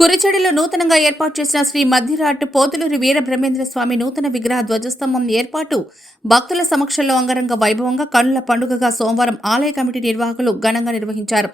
కురిచెడులో నూతనంగా ఏర్పాటు చేసిన శ్రీ మధ్యరాట్ పోతులూరి వీర బ్రహ్మేంద్ర స్వామి నూతన విగ్రహ ధ్వజస్తంభం ఏర్పాటు. భక్తుల సమక్షంలో అంగరంగ వైభవంగా కన్నుల పండుగగా సోమవారం ఆలయ కమిటీ నిర్వాహకులు ఘనంగా నిర్వహించారు.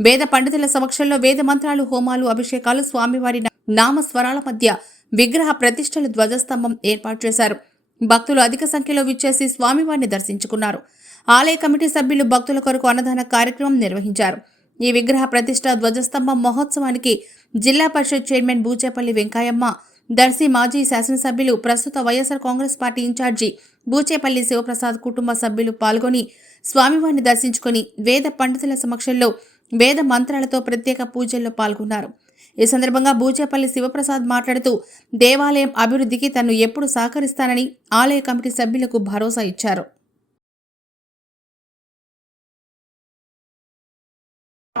వేద పండితుల సమక్షంలో వేద మంత్రాలు హోమాలు అభిషేకాలు స్వామివారి నామస్వరాల మధ్య విగ్రహ ప్రతిష్టల ధ్వజస్తంభం ఏర్పాటు చేశారు. భక్తులు అధిక సంఖ్యలో విచ్చేసి స్వామివారిని దర్శించుకున్నారు. ఆలయ కమిటీ సభ్యులు భక్తుల కొరకు అన్నదాన కార్యక్రమం నిర్వహించారు. ఈ విగ్రహ ప్రతిష్ట ధ్వజస్తంభం మహోత్సవానికి జిల్లా పరిషత్ చైర్మన్ బూచేపల్లి వెంకాయమ్మ దర్శి మాజీ శాసనసభ్యులు ప్రస్తుత YSR Congress Party in charge Buchepalli Sivaprasad కుటుంబ సభ్యులు పాల్గొని స్వామివారిని దర్శించుకొని వేద పండితుల సమక్షంలో వేద మంత్రాలతో ప్రత్యేక పూజల్లో పాల్గొన్నారు. ఈ సందర్భంగా బూచేపల్లి శివప్రసాద్ మాట్లాడుతూ దేవాలయం అభివృద్ధికి తను ఎప్పుడు సహకరిస్తానని ఆలయ కమిటీ సభ్యులకు భరోసా ఇచ్చారు.